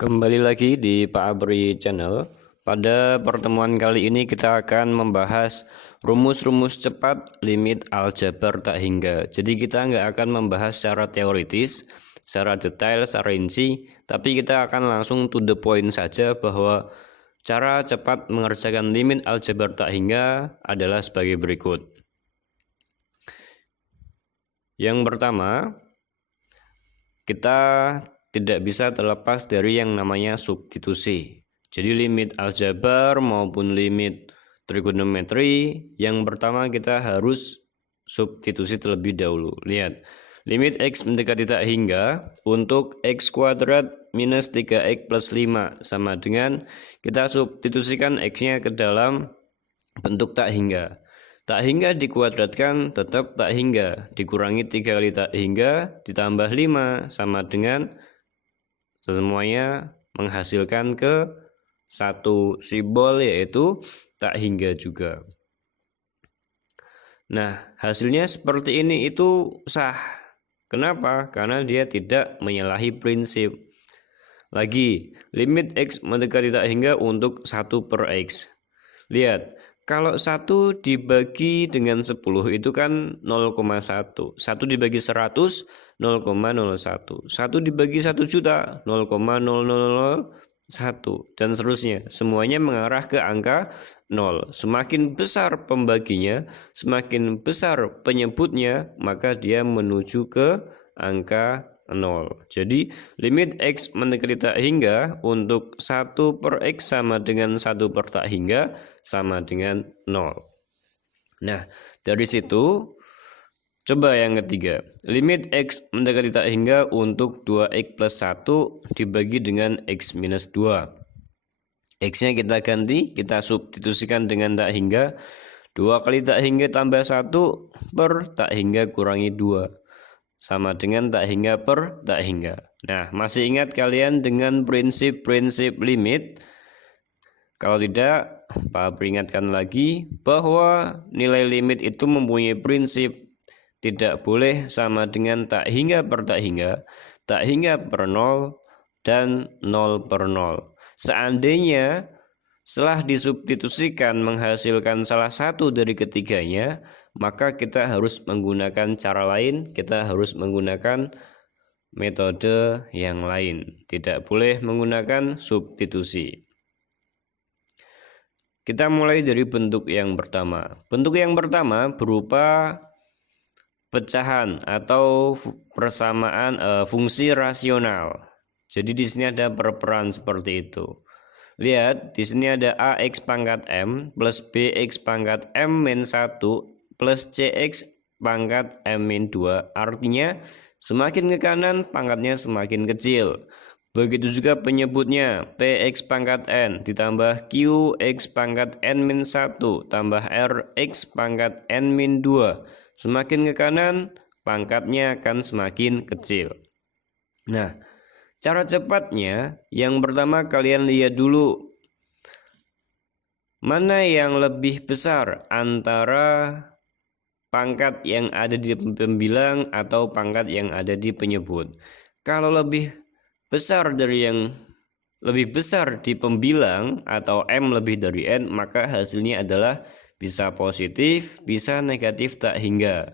Kembali lagi di Pak Abri Channel. Pada pertemuan kali ini kita akan membahas rumus-rumus cepat limit aljabar tak hingga. Jadi kita nggak akan membahas secara teoritis, secara detail, secara rinci, tapi kita akan langsung to the point saja bahwa cara cepat mengerjakan limit aljabar tak hingga adalah sebagai berikut. Yang pertama, kita tidak bisa terlepas dari yang namanya substitusi. Jadi limit aljabar maupun limit trigonometri, yang pertama kita harus substitusi terlebih dahulu. Lihat, limit x mendekati tak hingga untuk x kuadrat minus 3x plus 5 sama dengan kita substitusikan x-nya ke dalam bentuk tak hingga. Tak hingga dikuadratkan tetap tak hingga, dikurangi 3 kali tak hingga ditambah 5 sama dengan semuanya menghasilkan ke satu simbol, yaitu tak hingga juga. Nah, hasilnya seperti ini itu sah. Kenapa? Karena dia tidak menyalahi prinsip. Lagi, limit x mendekati tak hingga untuk 1 per x. Lihat, kalau 1 dibagi dengan 10 itu kan 0,1. 1 dibagi 100, 0,01. 1 dibagi 1 juta, 0,0001. Dan seterusnya. Semuanya mengarah ke angka 0. Semakin besar pembaginya, semakin besar penyebutnya, maka dia menuju ke angka 0. Jadi limit x mendekati tak hingga untuk 1 per x sama dengan 1 per tak hingga sama dengan 0. Nah, dari situ coba yang ketiga. Limit x mendekati tak hingga untuk 2x plus 1 dibagi dengan x minus 2. X-nya kita ganti, kita substitusikan dengan tak hingga. 2 kali tak hingga tambah 1 per tak hingga kurangi 2. Sama dengan tak hingga per tak hingga. Nah, masih ingat kalian dengan prinsip-prinsip limit? Kalau tidak, Pak peringatkan lagi bahwa nilai limit itu mempunyai prinsip. Tidak boleh sama dengan tak hingga per tak hingga per 0, dan 0 per 0. Seandainya setelah disubstitusikan menghasilkan salah satu dari ketiganya, maka kita harus menggunakan cara lain, kita harus menggunakan metode yang lain. Tidak boleh menggunakan substitusi. Kita mulai dari bentuk yang pertama. Bentuk yang pertama berupa pecahan atau persamaan fungsi rasional. Jadi di sini ada perperan seperti itu. Lihat, di sini ada ax pangkat m plus bx pangkat m min 1 plus cx pangkat m min 2. Artinya semakin ke kanan pangkatnya semakin kecil. Begitu juga penyebutnya, px pangkat n ditambah qx pangkat n min 1 tambah rx pangkat n min 2. Semakin ke kanan pangkatnya akan semakin kecil. Nah, cara cepatnya, yang pertama kalian lihat dulu mana yang lebih besar antara pangkat yang ada di pembilang atau pangkat yang ada di penyebut. Kalau lebih besar dari yang lebih besar di pembilang atau m lebih dari n, maka hasilnya adalah bisa positif, bisa negatif tak hingga.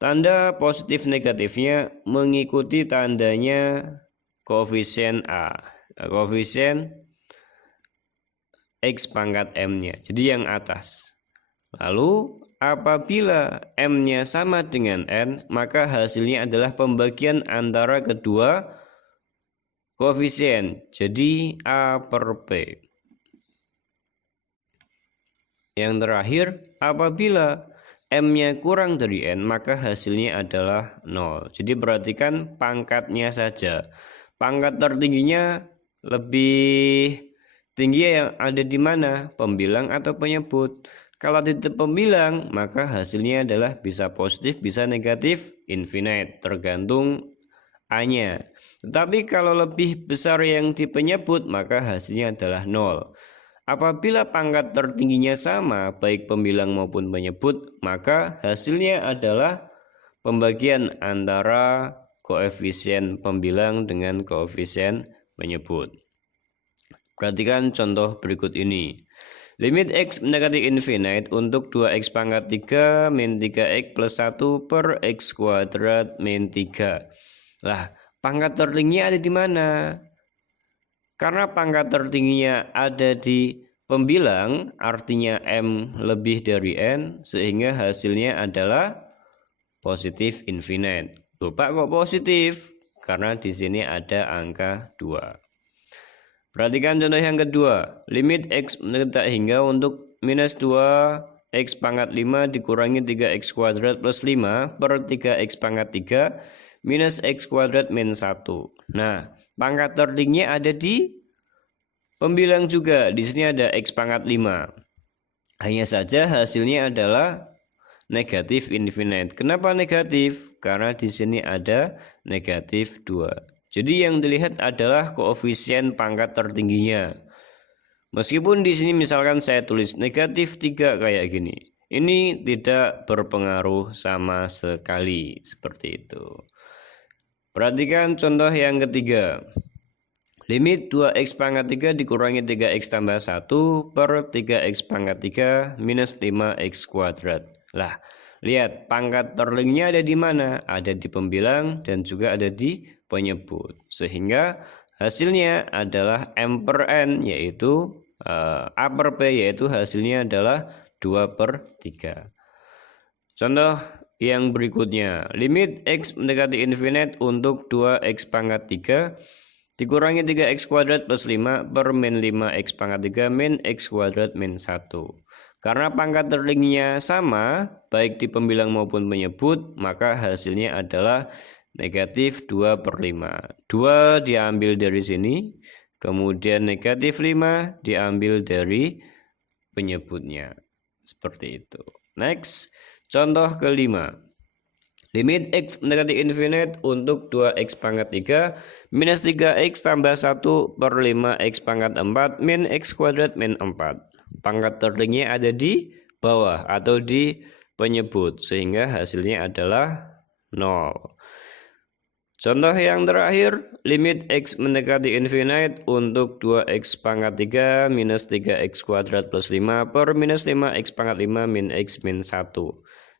Tanda positif negatifnya mengikuti tandanya koefisien A, koefisien X pangkat M-nya, jadi yang atas. Lalu apabila M-nya sama dengan N, maka hasilnya adalah pembagian antara kedua koefisien, jadi A per P. Yang terakhir, apabila M-nya kurang dari N, maka hasilnya adalah 0. Jadi perhatikan pangkatnya saja. Pangkat tertingginya lebih tinggi yang ada di mana? Pembilang atau penyebut? Kalau tidak pembilang, maka hasilnya adalah bisa positif, bisa negatif, infinite, tergantung A-nya. Tetapi kalau lebih besar yang di penyebut, maka hasilnya adalah 0. Apabila pangkat tertingginya sama, baik pembilang maupun penyebut, maka hasilnya adalah pembagian antara koefisien pembilang dengan koefisien penyebut. Perhatikan contoh berikut ini. Limit X mendekati infinite untuk 2x pangkat 3 min 3x plus 1 per x kuadrat min 3. Lah, pangkat tertingginya ada di mana? Karena pangkat tertingginya ada di pembilang, artinya M lebih dari N, sehingga hasilnya adalah positif infinite. Lupa kok positif? Karena di sini ada angka 2. Perhatikan contoh yang kedua. Limit X mendekat hingga untuk minus 2x pangkat 5 dikurangi 3x kuadrat plus 5 per 3x pangkat 3 minus x kuadrat min 1. Nah, pangkat tertingginya ada di pembilang juga. Di sini ada x pangkat 5. Hanya saja hasilnya adalah negatif infinite. Kenapa negatif? Karena di sini ada negatif 2. Jadi yang dilihat adalah koefisien pangkat tertingginya. Meskipun di sini misalkan saya tulis negatif 3 kayak gini. Ini tidak berpengaruh sama sekali. Seperti itu. Perhatikan contoh yang ketiga. Limit 2x pangkat 3 dikurangi 3x tambah 1 per 3x pangkat 3 minus 5x kuadrat. Lah, lihat pangkat tertingginya ada di mana? Ada di pembilang dan juga ada di penyebut. Sehingga hasilnya adalah M per N, yaitu A per P, yaitu hasilnya adalah 2 per 3. Contoh yang berikutnya. Limit X mendekati infinite untuk 2x pangkat 3 dikurangi 3x kuadrat plus 5 per min 5x pangkat 3 min x kuadrat min 1. Karena pangkat tertingginya sama, baik di pembilang maupun penyebut, maka hasilnya adalah negatif 2 per 5. 2 diambil dari sini, kemudian negatif 5 diambil dari penyebutnya. Seperti itu. Next, contoh kelima. Limit X mendekati infinite untuk 2x pangkat 3 minus 3x tambah 1 per 5x pangkat 4 min x kuadrat min 4. Pangkat tertingginya ada di bawah atau di penyebut, sehingga hasilnya adalah 0. Contoh yang terakhir, limit X mendekati infinite untuk 2x pangkat 3 minus 3x kuadrat plus 5 per minus 5x pangkat 5 min x min 1.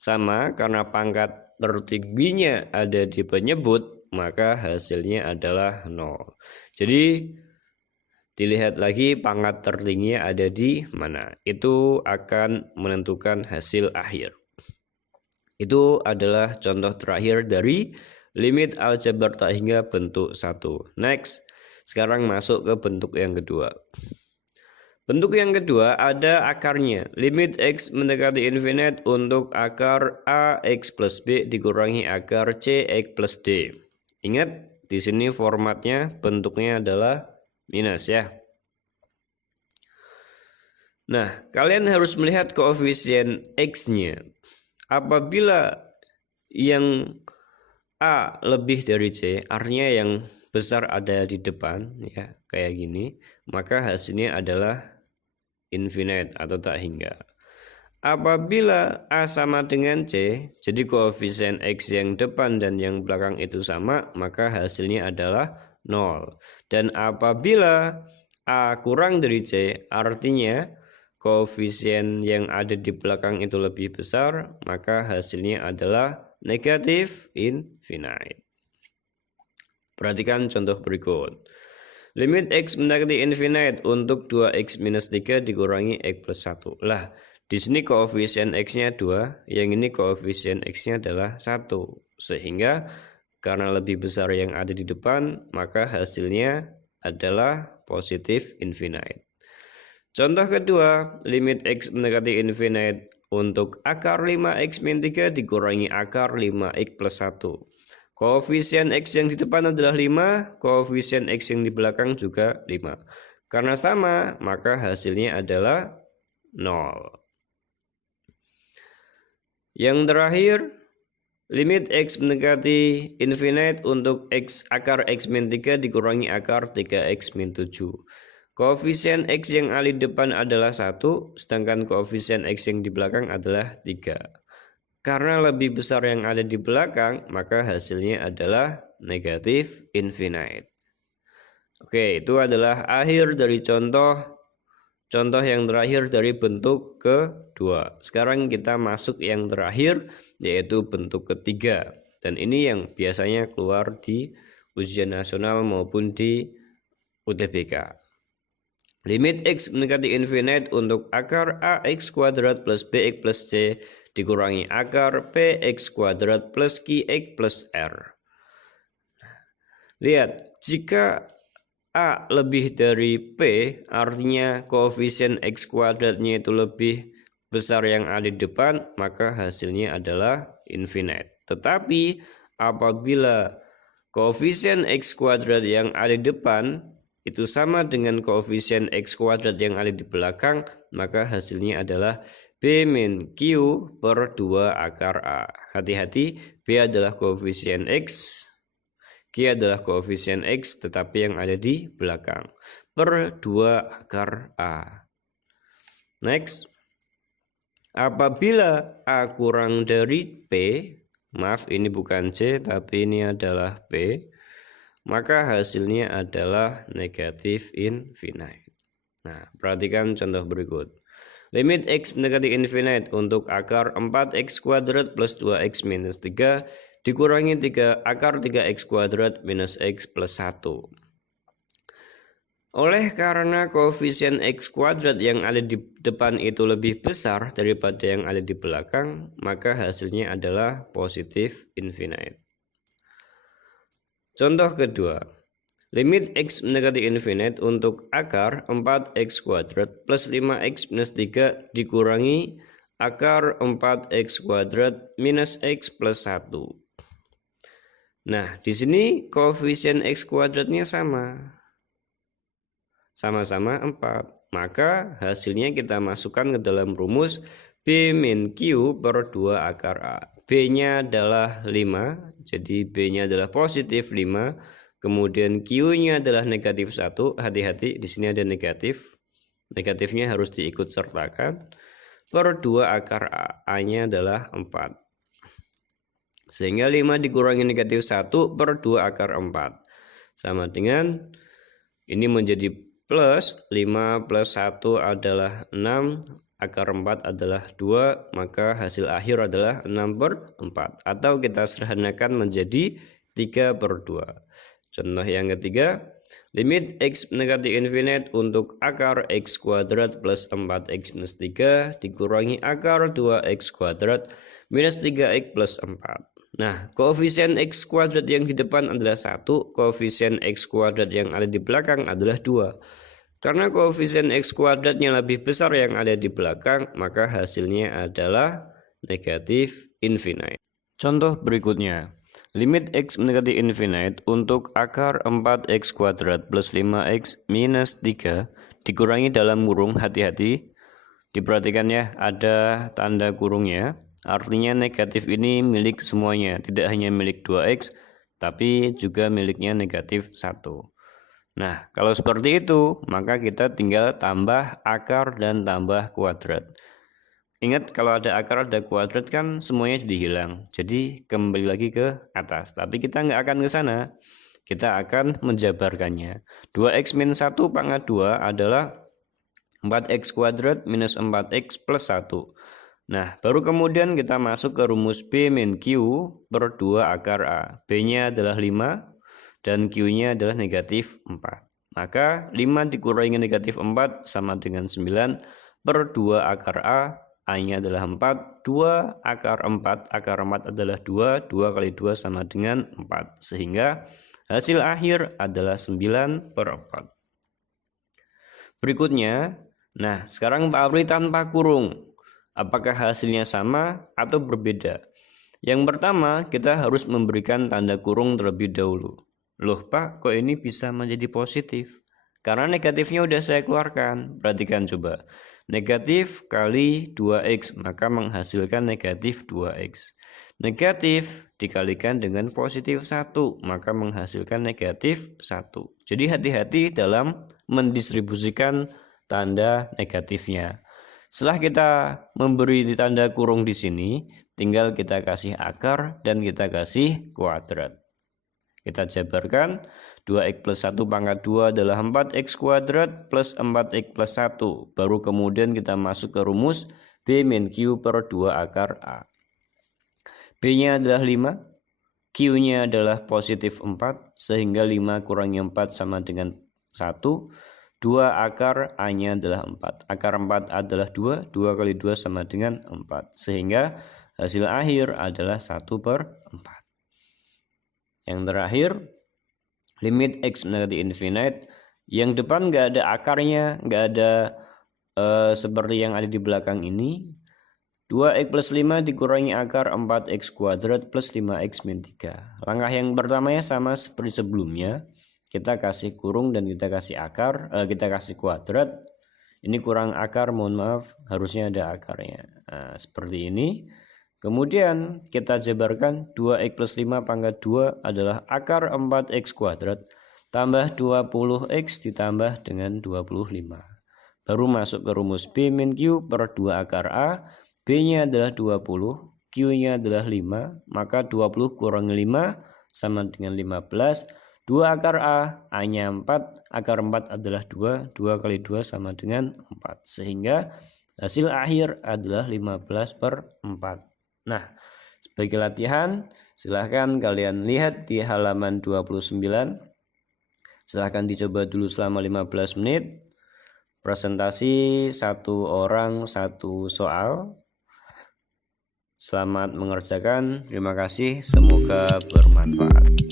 Sama, karena pangkat tertingginya ada di penyebut, maka hasilnya adalah 0. Jadi dilihat lagi pangkat tertingginya ada di mana. Itu akan menentukan hasil akhir. Itu adalah contoh terakhir dari limit aljabar tak hingga bentuk 1. Next, sekarang masuk ke bentuk yang kedua. Bentuk yang kedua ada akarnya. Limit X mendekati infinite untuk akar AX plus B dikurangi akar CX plus D. Ingat, di sini formatnya bentuknya adalah minus ya. Nah, kalian harus melihat koefisien X-nya. Apabila yang A lebih dari C, artinya yang besar ada di depan, ya kayak gini, maka hasilnya adalah infinite atau tak hingga. Apabila A sama dengan C, jadi koefisien X yang depan dan yang belakang itu sama, maka hasilnya adalah 0. Dan apabila A kurang dari C, artinya koefisien yang ada di belakang itu lebih besar, maka hasilnya adalah negatif infinite. Perhatikan contoh berikut. Limit X mendekati infinite untuk 2x minus 3 dikurangi x plus 1. Lah, di sini koefisien X-nya 2, yang ini koefisien X-nya adalah 1. Sehingga karena lebih besar yang ada di depan, maka hasilnya adalah positif infinite. Contoh kedua, limit X mendekati infinite untuk akar 5x min 3 dikurangi akar 5x plus 1. Koefisien X yang di depan adalah 5, koefisien X yang di belakang juga 5. Karena sama, maka hasilnya adalah 0. Yang terakhir, limit X mendekati infinite untuk akar X min 3 dikurangi akar 3x min 7. Koefisien X yang ada di depan adalah 1, sedangkan koefisien X yang di belakang adalah 3. Karena lebih besar yang ada di belakang, maka hasilnya adalah negatif infinite. Oke, itu adalah akhir dari contoh yang terakhir dari bentuk kedua. Sekarang kita masuk yang terakhir, yaitu bentuk ketiga. Dan ini yang biasanya keluar di ujian nasional maupun di UTBK. Limit x mendekati infinite untuk akar ax kuadrat plus bx plus c dikurangi akar px kuadrat plus qx plus r. Lihat, jika A lebih dari P, artinya koefisien X kuadratnya itu lebih besar yang ada di depan, maka hasilnya adalah infinite. Tetapi apabila koefisien X kuadrat yang ada di depan itu sama dengan koefisien X kuadrat yang ada di belakang, maka hasilnya adalah B min Q per 2 akar A. Hati-hati, B adalah koefisien X, Q adalah koefisien X tetapi yang ada di belakang per 2 akar A. Next, apabila A kurang dari P, maaf ini bukan C tapi ini adalah P, maka hasilnya adalah negatif infinite. Nah, perhatikan contoh berikut. Limit X mendekati infinite untuk akar 4x kuadrat plus 2x minus 3 dikurangi 3 akar 3x kuadrat minus x plus 1. Oleh karena koefisien x kuadrat yang ada di depan itu lebih besar daripada yang ada di belakang, maka hasilnya adalah positif infinite. Contoh kedua. Limit x mendekati infinite untuk akar 4x kuadrat plus 5x minus 3 dikurangi akar 4x kuadrat minus x plus 1. Nah, di sini koefisien x kuadratnya sama-sama 4. Maka hasilnya kita masukkan ke dalam rumus B min Q per 2 akar A. B-nya adalah 5, jadi B-nya adalah positif 5. Kemudian Q-nya adalah negatif 1. Hati-hati, di sini ada negatif. Negatifnya harus diikut sertakan. Per 2 akar A. A-nya adalah 4. Sehingga 5 dikurangi negatif 1 per 2 akar 4. Sama dengan, ini menjadi plus, 5 plus 1 adalah 6. Akar 4 adalah 2. Maka hasil akhir adalah 6 per 4. Atau kita sederhanakan menjadi 3 per 2. Contoh yang ketiga, limit x mendekati infinite untuk akar x kuadrat plus 4x minus 3 dikurangi akar 2x kuadrat minus 3x plus 4. Nah, koefisien x kuadrat yang di depan adalah 1, koefisien x kuadrat yang ada di belakang adalah 2. Karena koefisien x kuadratnya lebih besar yang ada di belakang, maka hasilnya adalah negatif infinite. Contoh berikutnya. Limit x mendekati infinite untuk akar 4x kuadrat plus 5x minus 3 dikurangi dalam kurung, hati-hati. Diperhatikan ya, ada tanda kurungnya. Artinya negatif ini milik semuanya, tidak hanya milik 2x, tapi juga miliknya negatif 1. Nah, kalau seperti itu, maka kita tinggal tambah akar dan tambah kuadrat. Ingat, kalau ada akar ada kuadrat kan semuanya jadi hilang. Jadi kembali lagi ke atas. Tapi kita nggak akan ke sana. Kita akan menjabarkannya. 2x min 1 pangkat 2 adalah 4x kuadrat minus 4x plus 1. Nah, baru kemudian kita masuk ke rumus B min Q per 2 akar A. B-nya adalah 5 dan Q-nya adalah negatif 4. Maka 5 dikurangi negatif 4 sama dengan 9 per 2 akar A. A-nya adalah 4, 2 akar 4, akar 4 adalah 2, 2 kali 2 sama dengan 4. Sehingga hasil akhir adalah 9 per 4. Berikutnya, nah sekarang Pak Apri tanpa kurung. Apakah hasilnya sama atau berbeda? Yang pertama, kita harus memberikan tanda kurung terlebih dahulu. Loh Pak, kok ini bisa menjadi positif? Karena negatifnya udah saya keluarkan. Perhatikan coba. Negatif kali 2x, maka menghasilkan negatif 2x. Negatif dikalikan dengan positif 1, maka menghasilkan negatif 1. Jadi hati-hati dalam mendistribusikan tanda negatifnya. Setelah kita memberi tanda kurung di sini, tinggal kita kasih akar dan kita kasih kuadrat. Kita jabarkan, 2x plus 1 pangkat 2 adalah 4x kuadrat plus 4x plus 1. Baru kemudian kita masuk ke rumus B min Q per 2 akar A. B-nya adalah 5, Q-nya adalah positif 4, sehingga 5 kurangi 4 sama dengan 1. 2 akar A-nya adalah 4. Akar 4 adalah 2, 2 kali 2 sama dengan 4. Sehingga hasil akhir adalah 1/4. Yang terakhir, limit X mendekati infinite. Yang depan nggak ada akarnya, nggak ada seperti yang ada di belakang ini. 2x plus 5 dikurangi akar 4x kuadrat plus 5x min 3. Langkah yang pertamanya sama seperti sebelumnya. Kita kasih kurung dan kita kasih akar, kita kasih kuadrat. Ini kurang akar, mohon maaf, harusnya ada akarnya. Nah, seperti ini. Kemudian kita jabarkan 2x plus 5 pangkat 2 adalah akar 4x kuadrat tambah 20x ditambah dengan 25. Baru masuk ke rumus B min Q per 2 akar A. B-nya adalah 20, Q-nya adalah 5, maka 20 kurangi 5 sama dengan 15. 2 akar A, A-nya 4, akar 4 adalah 2, 2 kali 2 sama dengan 4. Sehingga hasil akhir adalah 15/4. Nah, sebagai latihan, silahkan kalian lihat di halaman 29. Silahkan dicoba dulu selama 15 menit. Presentasi 1 orang 1 soal. Selamat mengerjakan. Terima kasih. Semoga bermanfaat.